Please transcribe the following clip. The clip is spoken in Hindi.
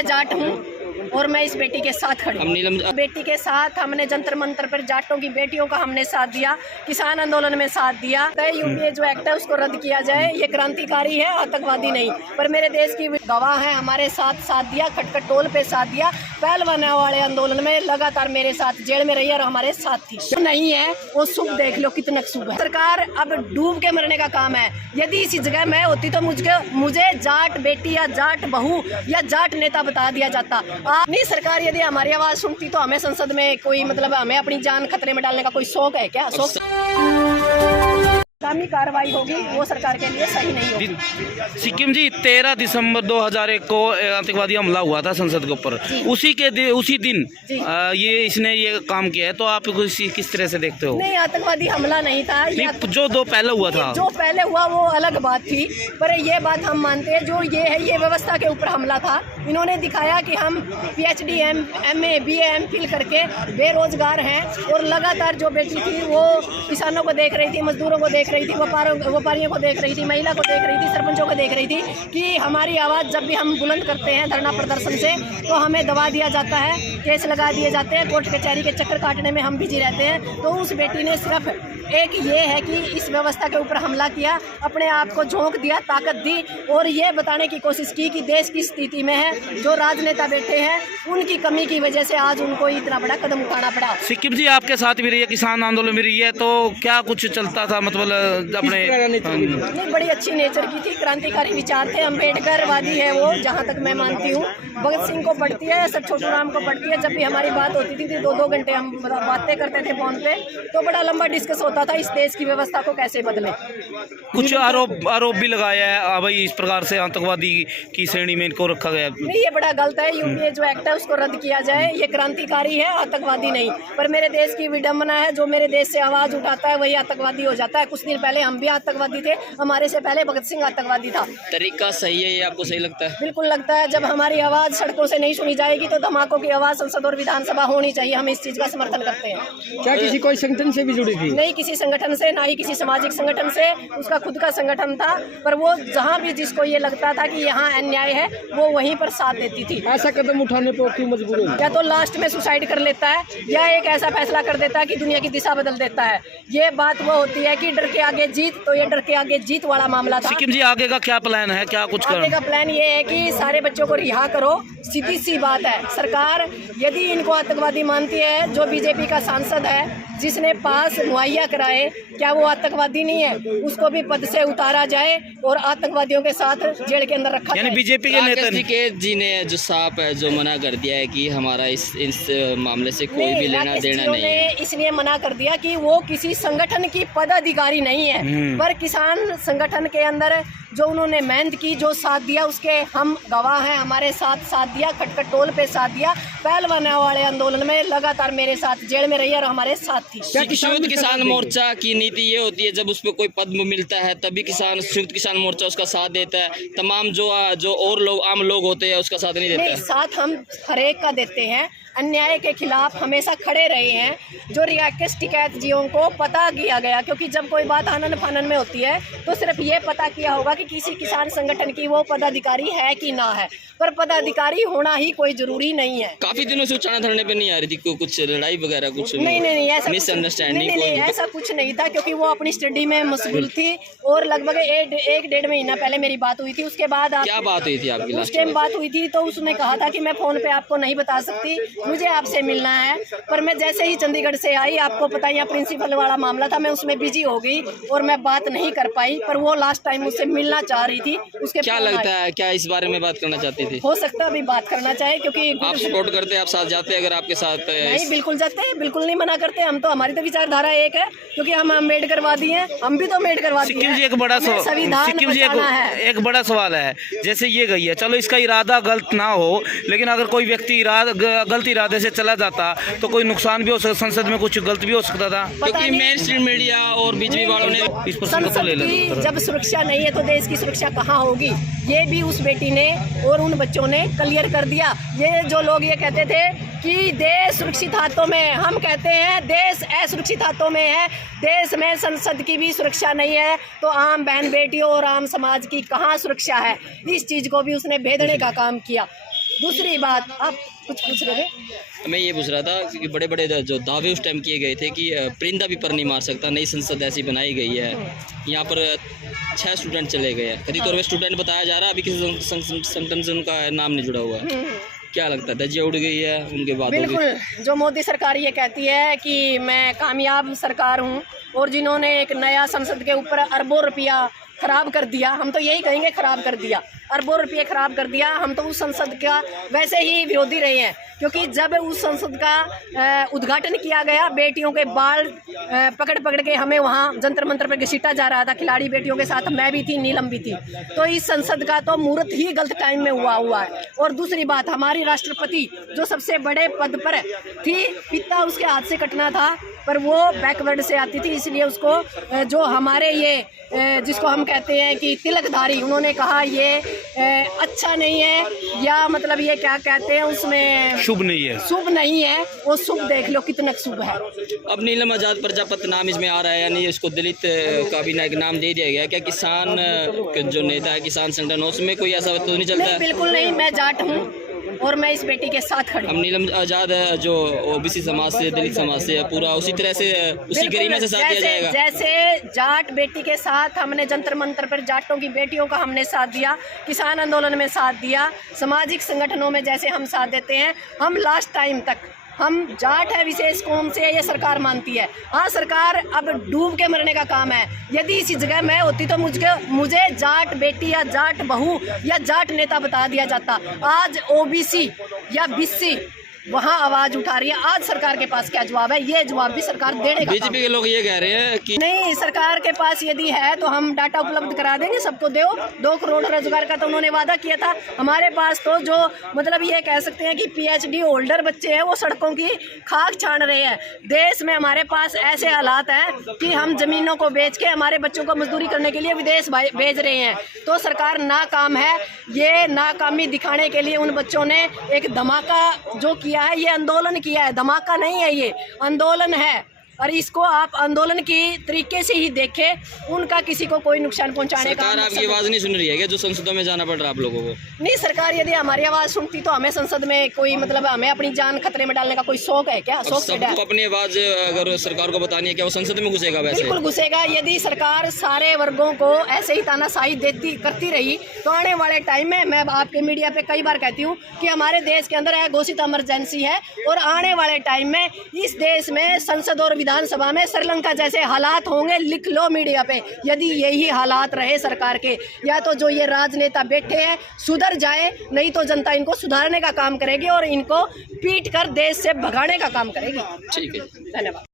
मैं जाट हूँ और मैं इस बेटी के साथ खड़ी हूँ। बेटी के साथ हमने जंतर मंतर पर जाटों की बेटियों का हमने साथ दिया, किसान आंदोलन में साथ दिया। यूपीए जो एक्ट है उसको रद्द किया जाए, ये क्रांतिकारी है, आतंकवादी नहीं। पर मेरे देश की गवाह है, हमारे साथ दिया, खटखट टोल पे साथ दिया, पहलवान वाले आंदोलन में लगातार मेरे साथ जेल में रही और हमारे साथ थी। जो नहीं है वो सुख देख लो कितना सुख है। सरकार अब डूब के मरने का काम है। यदि इसी जगह मैं होती तो मुझे जाट बेटी या जाट बहू या जाट नेता बता दिया जाता। नहीं, सरकार यदि हमारी आवाज सुनती तो हमें संसद में कोई मतलब हमें अपनी जान खतरे में डालने का कोई शौक है क्या? आगामी कार्रवाई होगी वो सरकार के लिए सही नहीं होगी। सिक्किम जी 13 दिसंबर 2001 को आतंकवादी हमला हुआ था संसद के ऊपर, उसी दिन इसने ये काम किया है, तो आप किस तरह से देखते हो? नहीं, आतंकवादी हमला नहीं था। जो दो पहले हुआ था, जो पहले हुआ वो अलग बात थी, पर ये बात हम मानते हैं जो ये है ये व्यवस्था के ऊपर हमला था। इन्होंने दिखाया कि हम PhD MA BA MPhil करके बेरोजगार हैं और लगातार जो बेटी थी वो किसानों को देख रही थी, मजदूरों को देख रही थी, व्यापारियों को देख रही थी, महिला को देख रही थी, सरपंचों को देख रही थी कि हमारी आवाज़ जब भी हम बुलंद करते हैं धरना प्रदर्शन से तो हमें दबा दिया जाता है, केस लगा दिए जाते हैं, कोर्ट कचहरी के चक्कर काटने में हम बिजी रहते हैं। तो उस बेटी ने सिर्फ एक ये है कि इस व्यवस्था के ऊपर हमला किया, अपने आप को झोंक दिया, ताकत दी और ये बताने की कोशिश की कि देश की स्थिति में है, जो राजनेता बैठे हैं उनकी कमी की वजह से आज उनको इतना बड़ा कदम उठाना पड़ा। सिक्किम जी आपके साथ भी रही है, किसान आंदोलन में रही है, तो क्या कुछ चलता था मतलब अपने? नहीं, बड़ी अच्छी नेचर की थी, क्रांतिकारी विचार थे, अम्बेडकरवादी है वो, जहाँ तक मैं मानती हूँ। भगत सिंह को पढ़ती है, सर छोटू राम को पढ़ती है। जब भी हमारी बात होती थी 2-2 घंटे हम बातें करते थे फोन पे, तो बड़ा लंबा डिस्कस होता था इस देश की व्यवस्था को कैसे बदले। कुछ आरोप भी लगाया है भाई इस प्रकार से आतंकवादी की श्रेणी में इनको रखा गया। नहीं, ये बड़ा गलत है। यूपीए जो एक्ट है उसको रद्द किया जाए, ये क्रांतिकारी है, आतंकवादी नहीं। पर मेरे देश की विडंबना है, जो मेरे देश से आवाज उठाता है वही आतंकवादी हो जाता है। कुछ दिन पहले हम भी आतंकवादी थे, हमारे से पहले भगत सिंह आतंकवादी था। तरीका सही है ये आपको सही लगता है? बिल्कुल लगता है। जब हमारी आवाज सड़कों से नहीं सुनी जाएगी तो धमाकों की आवाज संसद और विधानसभा होनी चाहिए। हम इस चीज का समर्थन करते हैं। क्या किसी कोई संगठन से भी जुड़ी थी? नहीं, किसी संगठन से, ना ही किसी सामाजिक संगठन से। उसका खुद का संगठन था, पर वो जहाँ भी जिसको ये लगता था कि यहाँ अन्याय है वो वहीं पर साथ देती थी। ऐसा कदम उठाने पर क्यों मजबूर हो? या तो लास्ट में सुसाइड कर लेता है या एक ऐसा फैसला कर देता है कि दुनिया की दिशा बदल देता है। ये बात वो होती है कि डर के आगे जीत, तो ये डर के आगे जीत वाला मामला था। सिक्किम जी आगे का क्या प्लान है, क्या कुछ आगे का प्लान ये है कि सारे बच्चों को रिहा करो। सीधी सी बात है, सरकार यदि इनको आतंकवादी मानती है, जो बीजेपी का सांसद है जिसने पास मुहैया कराए, क्या वो आतंकवादी नहीं है? उसको भी पद से उतारा जाए और आतंकवादियों के साथ जेल के अंदर रखा जाए। बीजेपी के नेता जी ने जो साफ है जो मना कर दिया है कि हमारा इस मामले से कोई भी लेना देना नहीं है। इसलिए मना कर दिया कि वो किसी संगठन की पदाधिकारी नहीं है, पर किसान संगठन के अंदर जो उन्होंने मेहनत की, जो साथ दिया, उसके हम गवाह हैं। हमारे साथ दिया, खटखट टोल पे साथ दिया, पहलवान वाले आंदोलन में लगातार मेरे साथ जेल में रही और हमारे साथ थी। संयुक्त किसान मोर्चा की नीति ये होती है, जब उसको कोई पद मिलता है तभी संयुक्त किसान मोर्चा उसका साथ देता है। तमाम जो और लोग आम लोग होते हैं उसका साथ नहीं देता है। साथ हम हर एक का देते हैं। अन्याय के खिलाफ हमेशा खड़े रहे हैं। जो रियाकेश टिकैत जियों को पता किया गया, क्योंकि जब कोई बात आनन फानन में होती है तो सिर्फ ये पता किया होगा कि किसी किसान संगठन की वो पदाधिकारी है कि ना है, पर पदाधिकारी होना ही कोई जरूरी नहीं है। काफी दिनों से उच्चारण धरने पे नहीं आ रही थी, कुछ लड़ाई वगैरह कुछ नहीं ऐसा मिसअंडरस्टैंडिंग नहीं, ऐसा कुछ नहीं था, क्योंकि वो अपनी स्टडी में मशगूल थी और लगभग 1-1.5 महीना पहले मेरी बात हुई थी। उसके बाद क्या बात हुई थी आपकी? उस टाइम बात हुई थी तो उसने कहा था कि मैं फोन पे आपको नहीं बता सकती, मुझे आपसे मिलना है। पर मैं जैसे ही चंडीगढ़ से आई, आपको पता है यहाँ प्रिंसिपल वाला मामला था, मैं उसमें बिजी हो गई और मैं बात नहीं कर पाई। पर वो लास्ट टाइम मुझसे मिलना चाह रही थी। उसके क्या लगता है, क्या इस बारे में बात करना चाहती थी? हो सकता है अभी बात करना चाहे, क्योंकि आप सपोर्ट करते हैं, आप साथ जाते हैं? अगर आपके साथ नहीं, बिल्कुल जाते हैं, बिल्कुल नहीं मना करते। हम तो, हमारी तो विचारधारा एक है, क्योंकि हम अम्बेडकरवादी हैं, हम भी तो अम्बेडकरवादी हैं। सिक्किम जी एक बड़ा सवाल है, जैसे ये गई है, चलो इसका इरादा गलत ना हो, लेकिन अगर कोई व्यक्ति गलत इरादे से चला जाता तो कोई नुकसान भी हो सकता, संसद में कुछ गलत भी हो सकता था। क्योंकि मेन स्ट्रीम मीडिया और बीजेपी वालों ने इस संसद की जब सुरक्षा नहीं है तो देश की सुरक्षा कहाँ होगी? ये भी उस बेटी ने और उन बच्चों ने क्लियर कर दिया। ये जो लोग ये कहते थे कि देश सुरक्षित हाथों में, हम कहते हैं देश असुरक्षित हाथों में है। देश में संसद की भी सुरक्षा नहीं है तो आम बहन बेटियों और आम समाज की कहाँ सुरक्षा है? इस चीज़ को भी उसने भेदने का काम किया। दूसरी बात आप कुछ पूछ रहे थे? मैं ये पूछ रहा था कि बड़े बड़े जो दावे उस टाइम किए गए थे कि परिंदा भी पर नहीं मार सकता, नई संसद ऐसी बनाई गई है, यहाँ पर 6 स्टूडेंट चले गए हैं, करीब तौर पर स्टूडेंट बताया जा रहा है, अभी किसी संगठन से उनका नाम नहीं जुड़ा हुआ है। क्या लगता है धज्जियाँ उड़ गई है उनके बाद? बिल्कुल, जो मोदी सरकार ये कहती है कि मैं कामयाब सरकार हूँ और जिन्होंने एक नया संसद के ऊपर अरबों रुपया खराब कर दिया, हम तो यही कहेंगे खराब कर दिया, अरबों रुपये खराब कर दिया। हम तो उस संसद का वैसे ही विरोधी रहे हैं, क्योंकि जब उस संसद का उद्घाटन किया गया, बेटियों के बाल पकड़ पकड़ के हमें वहाँ जंतर मंतर पर घसीटा जा रहा था, खिलाड़ी बेटियों के साथ मैं भी थी, नीलम भी थी। तो इस संसद का तो मुहूर्त ही गलत टाइम में हुआ है। और दूसरी बात, हमारी राष्ट्रपति जो सबसे बड़े पद पर थी, पिता उसके हाथ से कटना था, पर वो बैकवर्ड से आती थी, इसलिए उसको जो हमारे ये जिसको हम कहते हैं कि तिलकधारी, उन्होंने कहा ये अच्छा नहीं है, या मतलब ये क्या कहते हैं उसमें शुभ नहीं है, शुभ नहीं है। वो शुभ देख लो कितना शुभ है। अब नीलम आज़ाद प्रजापति नाम इसमें आ रहा है, यानी इसको दलित का भी एक नाम दे दिया गया। क्या किसान के जो नेता है, किसान संगठन, उसमें कोई ऐसा तो नहीं चलता नहीं, है? बिल्कुल नहीं, मैं जाट हूँ और मैं इस बेटी के साथ खड़ी अब हूँ। नीलम आज़ाद जो ओबीसी समाज से, दलित समाज से, पूरा उसी तरह से, उसी गरिमा से साथ दिया जाएगा। जैसे जाट बेटी के साथ हमने जंतर मंतर पर जाटों की बेटियों का हमने साथ दिया, किसान आंदोलन में साथ दिया, सामाजिक संगठनों में जैसे हम साथ देते हैं, हम लास्ट टाइम तक, हम जाट है विशेष कौम से, ये सरकार मानती है। हाँ, सरकार अब डूब के मरने का काम है। यदि इसी जगह मैं होती तो मुझे जाट बेटी या जाट बहू या जाट नेता बता दिया जाता। आज ओबीसी या बीसी वहाँ आवाज उठा रही है, आज सरकार के पास क्या जवाब है? ये जवाब भी सरकार देने का। बीजेपी के लोग ये कह रहे हैं कि नहीं, सरकार के पास यदि है तो हम डाटा उपलब्ध करा देंगे, सबको दो 2 करोड़ रोजगार का तो उन्होंने वादा किया था। हमारे पास तो जो मतलब ये कह सकते हैं कि PhD होल्डर बच्चे हैं, वो सड़कों की खाक छान रहे हैं। देश में हमारे पास ऐसे हालात हैं कि हम जमीनों को बेच के हमारे बच्चों को मजदूरी करने के लिए विदेश भेज रहे हैं। तो सरकार नाकाम है। ये नाकामी दिखाने के लिए उन बच्चों ने एक धमाका जो किया है, ये आंदोलन किया है, धमाका नहीं है, ये आंदोलन है। और इसको आप आंदोलन की तरीके से ही देखें, उनका किसी को कोई नुकसान पहुंचाने का। सरकार आपकी आवाज़ नहीं सुन रही है क्या, जो संसदों में जाना पड़ रहा है आप लोगों को? नहीं, सरकार यदि हमारी आवाज़ सुनती तो हमें संसद में कोई मतलब हमें अपनी जान खतरे में डालने का कोई शौक है क्या? शौक सबको अपनी आवाज़ अगर सरकार को बतानी है, क्या वो संसद में घुसेगा? वैसे बिल्कुल घुसेगा। यदि सरकार सारे वर्गों को ऐसे ही तानाशाही करती रही तो आने वाले टाइम में, मैं आपके मीडिया पे कई बार कहती हूँ कि हमारे देश के अंदर घोषित इमरजेंसी है, और आने वाले टाइम में इस देश में संसद और विधानसभा में श्रीलंका जैसे हालात होंगे। लिख लो मीडिया पे, यदि यही हालात रहे सरकार के, या तो जो ये राजनेता बैठे हैं सुधर जाए, नहीं तो जनता इनको सुधारने का काम करेगी और इनको पीट कर देश से भगाने का काम करेगी। ठीक है, धन्यवाद।